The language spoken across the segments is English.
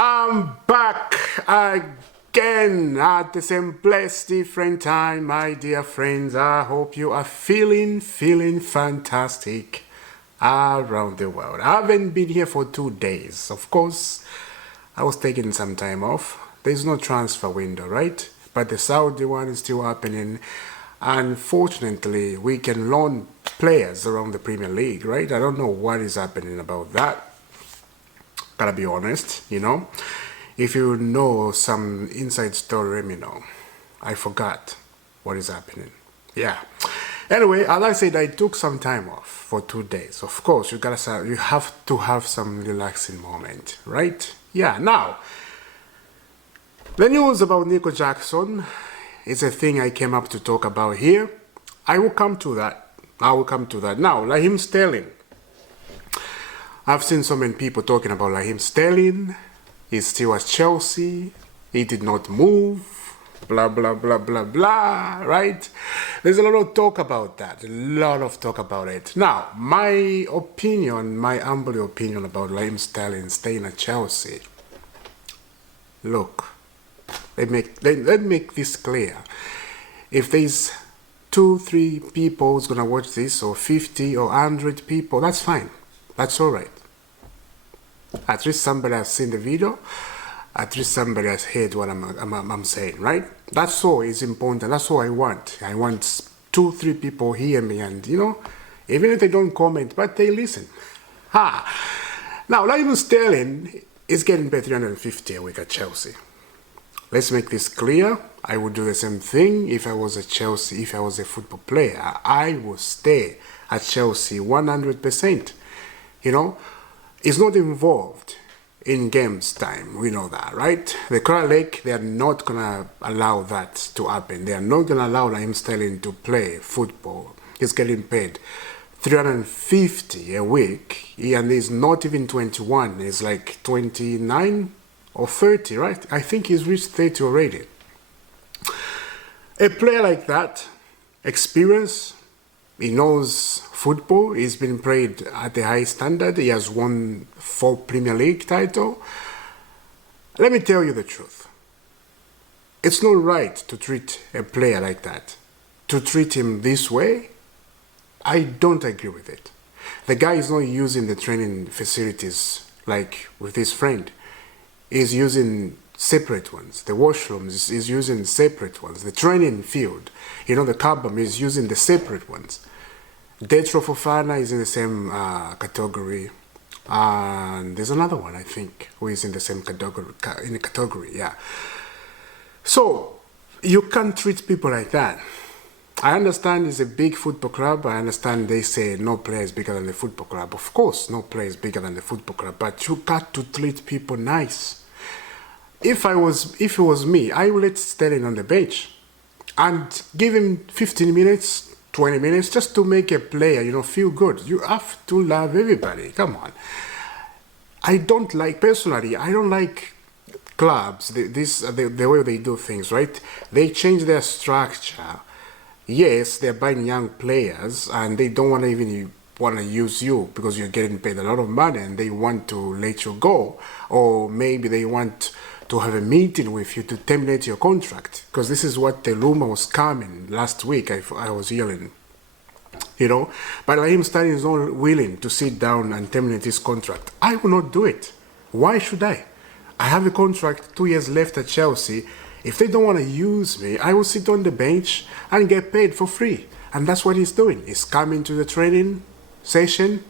I'm back again at the same place, different time, my dear friends. I hope you are feeling fantastic around the world. I haven't been here for 2 days. Of course, I was taking some time off. There's no transfer window, right? But the Saudi one is still happening. Unfortunately, we can loan players around the Premier League, right? I don't know what is happening about that. Gotta be honest, you know. If you know some inside story, let me know. I forgot what is happening. Yeah. Anyway, as I said, I took some time off for 2 days. Of course, you have to have some relaxing moment, right? Yeah. Now, the news about Nico Jackson is a thing I came up to talk about here. I will come to that. Now, Raheem Sterling. I've seen so many people talking about Raheem Sterling. He's still at Chelsea. He did not move. Blah, blah, blah, blah, blah. Right? There's a lot of talk about that. A lot of talk about it. Now, my opinion, my humble opinion about Raheem Sterling staying at Chelsea. Look, let make this clear. If there's 2-3 people who's gonna watch this, or 50 or 100 people, that's fine. That's all right. At least somebody has seen the video. At least somebody has heard what I'm saying, right? That's all is important. That's all I want. I want 2-3 people hear me, and you know, even if they don't comment, but they listen. Now, Raheem Sterling is getting paid 350 a week at Chelsea. Let's make this clear. I would do the same thing if I was at Chelsea. If I was a football player, I would stay at Chelsea 100%. You know, it's not involved in games time. We know that, right? The Crowd Lake, they are not going to allow that to happen. They are not going to allow Raheem Sterling to play football. He's getting paid 350 a week, and he's not even 21. He's like 29 or 30, right? I think he's reached 30 already. A player like that, experience, he knows football. He's been played at a high standard. He has won 4 Premier League titles. Let me tell you the truth. It's not right to treat a player like that. To treat him this way, I don't agree with it. The guy is not using the training facilities like with his friend. He's using separate ones. The washrooms is using separate ones. The training field, you know, the carbon is using the separate ones. Detro Fofana is in the same category, and there's another one I think who is in the same category. Yeah. So you can't treat people like that. I understand it's a big football club. I understand they say no player is bigger than the football club. Of course, no player is bigger than the football club. But you got to treat people nice. If it was me, I would let Sterling on the bench and give him 15 minutes. 20 minutes just to make a player, you know, feel good. You have to love everybody. Come on. Personally, I don't like clubs, the way they do things, right? They change their structure. Yes, they're buying young players and they don't want to use you because you're getting paid a lot of money and they want to let you go. Or maybe they want to have a meeting with you to terminate your contract, because this is what the rumor was coming last week. I was hearing, you know, but Raheem Sterling is not willing to sit down and terminate his contract. I will not do it. Why should I? I have a contract, 2 years left at Chelsea. If they don't want to use me, I will sit on the bench and get paid for free. And that's what he's doing. He's coming to the training session.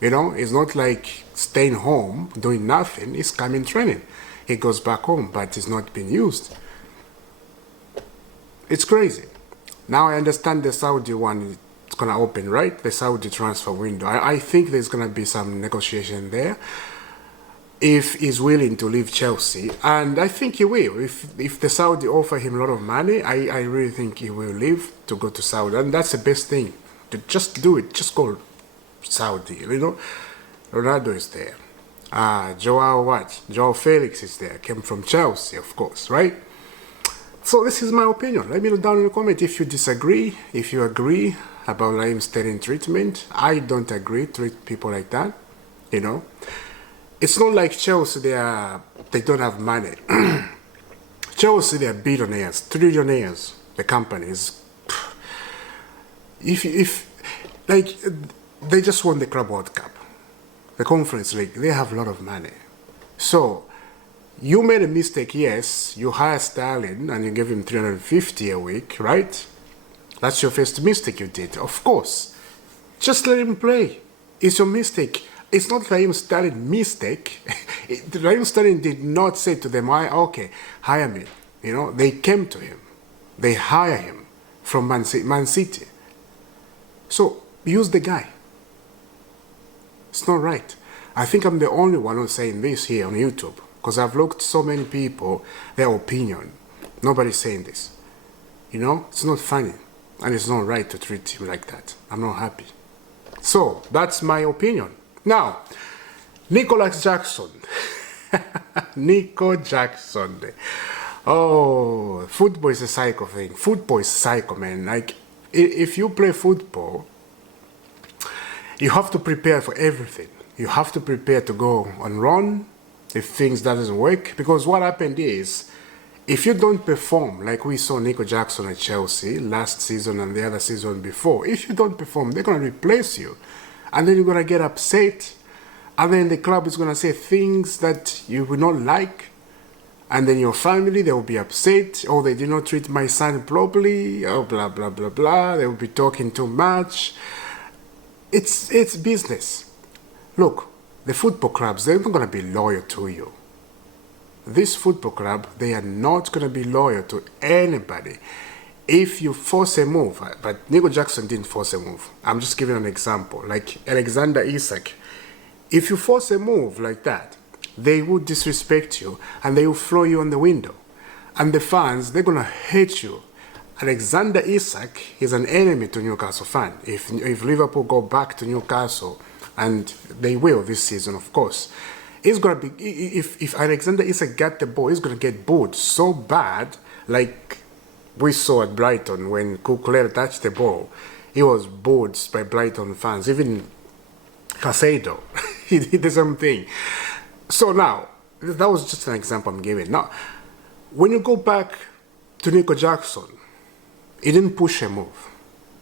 You know, it's not like staying home doing nothing. He's coming training. He goes back home, but it's not being used. It's crazy. Now I understand the Saudi one is going to open, right? The Saudi transfer window. I think there's going to be some negotiation there if he's willing to leave Chelsea. And I think he will. If the Saudi offer him a lot of money, I really think he will leave to go to Saudi. And that's the best thing. To just do it. Just go Saudi, you know. Ronaldo is there. Joao Felix is there, came from Chelsea, of course, right? So this is my opinion. Let me know down in the comment if you disagree, if you agree about Raheem Sterling treatment. I don't agree, treat people like that, you know. It's not like Chelsea, they don't have money. Chelsea, they are billionaires, trillionaires, the companies. If like, they just won the Club World Cup, the Conference League, they have a lot of money. So, you made a mistake, yes, you hired Sterling and you gave him 350 a week, right? That's your first mistake you did, of course. Just let him play. It's your mistake. It's not Raheem Sterling's mistake. Raheem Sterling did not say to them, okay, hire me. You know, they came to him. They hire him from Man City. So, use the guy. It's not right. I think I'm the only one who's saying this here on YouTube, because I've looked so many people, their opinion. Nobody's saying this. You know, it's not funny. And it's not right to treat him like that. I'm not happy. So, that's my opinion. Now, Nicolas Jackson. Nico Jackson. Oh, football is a psycho thing. Football is psycho, man. Like, if you play football, you have to prepare for everything. You have to prepare to go on run if things doesn't work. Because what happened is, if you don't perform like we saw Nico Jackson at Chelsea last season and the other season before, if you don't perform, they're going to replace you. And then you're going to get upset. And then the club is going to say things that you will not like. And then your family, they will be upset. Oh, they did not treat my son properly. Oh, blah, blah, blah, blah. They will be talking too much. It's business. Look, the football clubs, they're not going to be loyal to you. This football club, they are not going to be loyal to anybody. If you force a move, but Nico Jackson didn't force a move. I'm just giving an example. Like Alexander Isak. If you force a move like that, they will disrespect you and they will throw you on the window. And the fans, they're going to hate you. Alexander Isak is an enemy to Newcastle fan. If Liverpool go back to Newcastle, and they will this season, of course, it's gonna be, if Alexander Isak got the ball, he's gonna get booed so bad, like we saw at Brighton when Kukulela touched the ball. He was booed by Brighton fans. Even Casado, he did the same thing. So now, that was just an example I'm giving. Now, when you go back to Nico Jackson, he didn't push a move.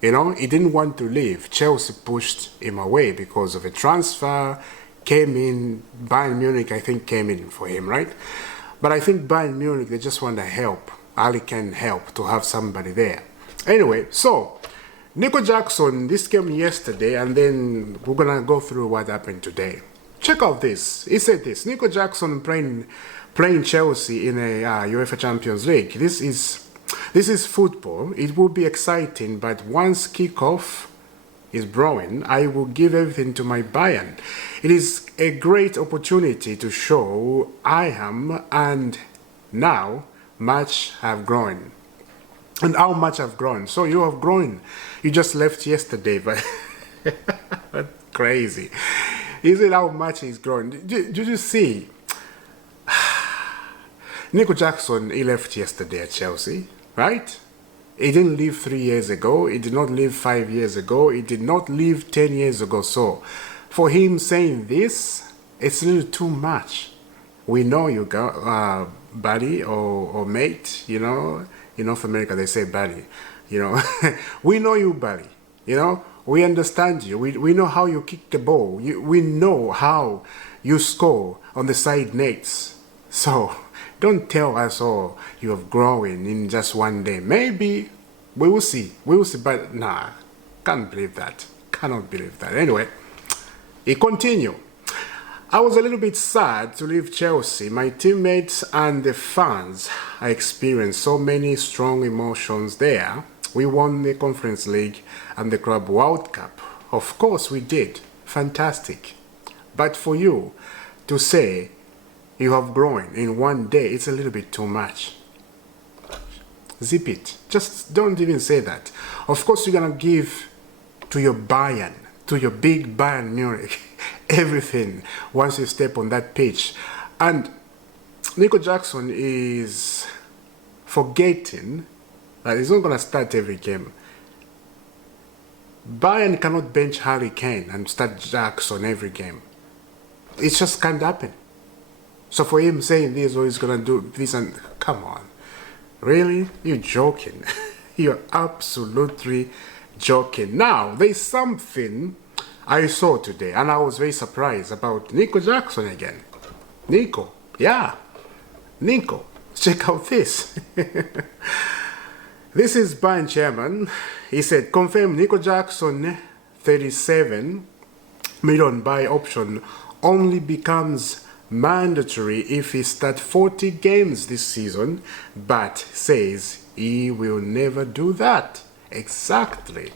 You know, he didn't want to leave. Chelsea pushed him away because of a transfer, came in, Bayern Munich, I think, came in for him, right? But I think Bayern Munich, they just want to help. Ali can help to have somebody there. Anyway, so, Nico Jackson, this came yesterday, and then we're going to go through what happened today. Check out this. He said this. Nico Jackson playing Chelsea in a UEFA Champions League. This is football. It will be exciting, but once kickoff is brewing, I will give everything to my Bayern. It is a great opportunity to show I am and now much have grown. And how much I've grown. So you have grown. You just left yesterday, but that's crazy. Is it how much he's grown? Did you see? Nico Jackson, he left yesterday at Chelsea, right? He didn't leave 3 years ago. He did not leave 5 years ago. He did not leave 10 years ago. So, for him saying this, it's a little too much. We know you got buddy or mate, you know. In North America, they say buddy, you know. We know you, buddy, you know. We understand you. We know how you kick the ball. We know how you score on the side nets. So, don't tell us, oh, you have grown in just one day. Maybe, we will see. We will see, but nah, can't believe that. Cannot believe that. Anyway, he continued. I was a little bit sad to leave Chelsea. My teammates and the fans, I experienced so many strong emotions there. We won the Conference League and the Club World Cup. Of course we did. Fantastic. But for you to say you have grown in one day, it's a little bit too much. Zip it. Just don't even say that. Of course you're going to give to your Bayern, to your big Bayern Munich, everything once you step on that pitch. And Nico Jackson is forgetting that he's not going to start every game. Bayern cannot bench Harry Kane and start Jackson every game. It just can't happen. So for him saying this, or he's gonna do this, and come on, really? You're joking. You're absolutely joking. Now, there's something I saw today, and I was very surprised about Nico Jackson again. Nico, yeah, Nico, check out this. This is Bayern chairman. He said, confirm Nico Jackson 37 million buy option only becomes mandatory if he starts 40 games this season, but says he will never do that. Exactly.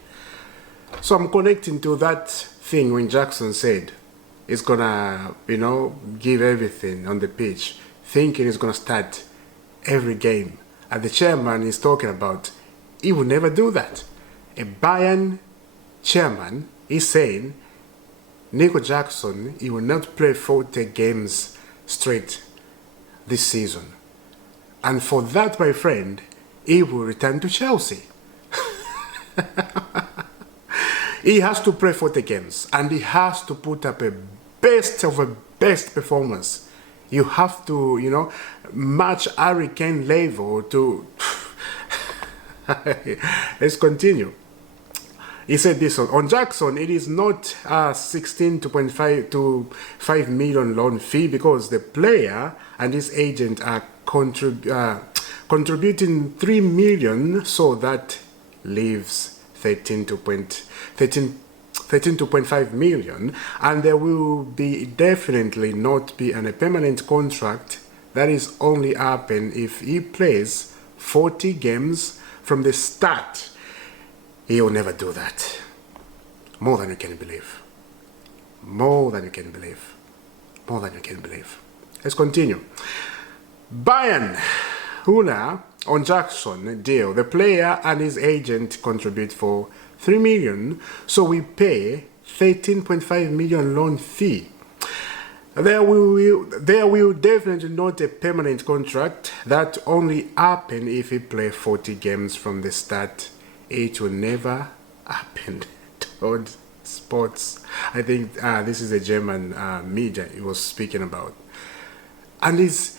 So I'm connecting to that thing when Jackson said he's gonna, give everything on the pitch, thinking he's gonna start every game. And the chairman is talking about he will never do that. A Bayern chairman is saying Nico Jackson, he will not play 40 games straight this season. And for that, my friend, he will return to Chelsea. He has to play 40 games and he has to put up a best of a best performance. You have to, match Harry Kane level to... Let's continue. He said this on Jackson, it is not a 16.5 to 5 million loan fee because the player and his agent are contributing 3 million, so that leaves 13.5 million, and there will be definitely not be a permanent contract. That is only happen if he plays 40 games from the start. He will never do that. More than you can believe. More than you can believe. More than you can believe. Let's continue. Bayern Hula on Jackson deal. The player and his agent contribute for 3 million, so we pay 13.5 million loan fee. There will definitely not a permanent contract. That only happen if he play 40 games from the start. It will never happen. Todd Sports, I think this is a German media he was speaking about, and is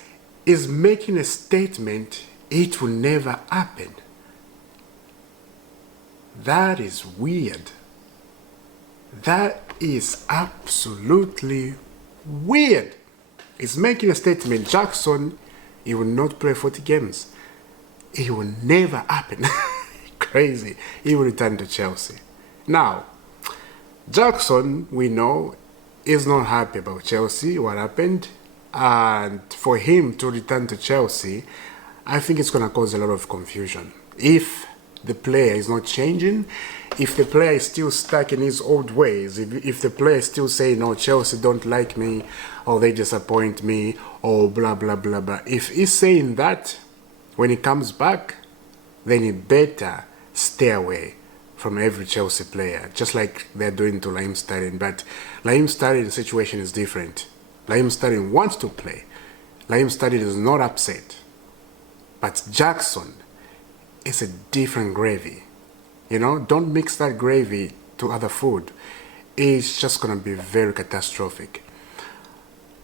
making a statement. It will never happen. That is weird. That is absolutely weird. He's making a statement. Jackson, he will not play 40 games. It will never happen. Crazy. He will return to Chelsea. Now, Jackson, we know, is not happy about Chelsea, what happened. And for him to return to Chelsea, I think it's going to cause a lot of confusion. If the player is not changing, if the player is still stuck in his old ways, if the player is still saying, no, Chelsea don't like me, or they disappoint me, or blah, blah, blah, blah. If he's saying that, when he comes back, then he better stay away from every Chelsea player, just like they're doing to Raheem Sterling. But Raheem Sterling's situation is different. Raheem Sterling wants to play. Raheem Sterling is not upset. But Jackson is a different gravy. Don't mix that gravy to other food. It's just going to be very catastrophic.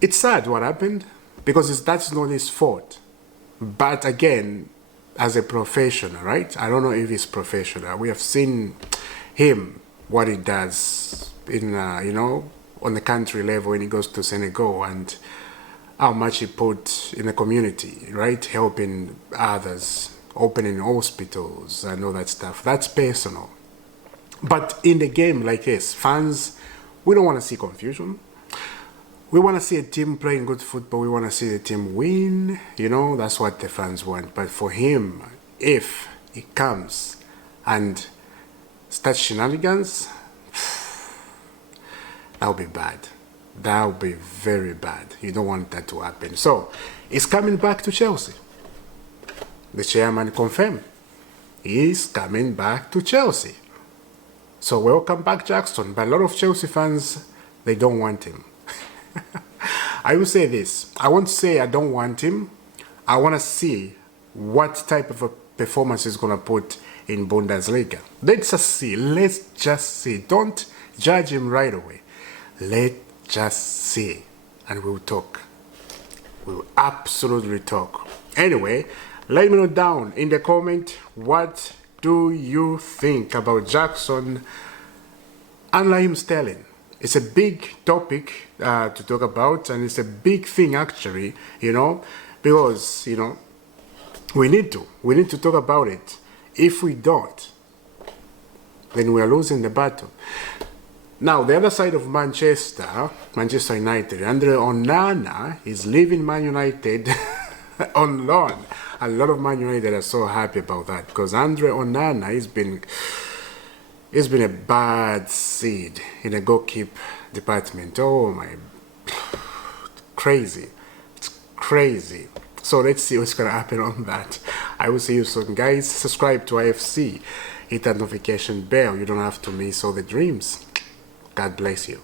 It's sad what happened because that's not his fault. But again, as a professional, right? I don't know if he's professional. We have seen him, what he does in, on the country level when he goes to Senegal, and how much he put in the community, right? Helping others, opening hospitals and all that stuff. That's personal. But in the game like this, fans, we don't want to see confusion. We want to see a team playing good football. We want to see the team win. That's what the fans want. But for him, if he comes and starts shenanigans, that would be bad. That would be very bad. You don't want that to happen. So, he's coming back to Chelsea. The chairman confirmed. He's coming back to Chelsea. So, welcome back, Jackson. But a lot of Chelsea fans, they don't want him. I will say this. I won't say I don't want him. I want to see what type of a performance he's going to put in Bundesliga. Let's just see. Let's just see. Don't judge him right away. Let's just see. And we'll talk. we'll absolutely talk. Anyway, let me know down in the comment, what do you think about Jackson and Raheem Sterling? It's a big topic to talk about, and it's a big thing actually, because we need to talk about it. If we don't, then we are losing the battle. Now, the other side of Manchester United, Andre Onana is leaving Man United on loan. A lot of Man United are so happy about that, because Andre Onana has been a bad seed in the goalkeeper department. Oh my, crazy. It's crazy. So let's see what's going to happen on that. I will see you soon, guys. Subscribe to IFC. Hit that notification bell. You don't have to miss all the dreams. God bless you.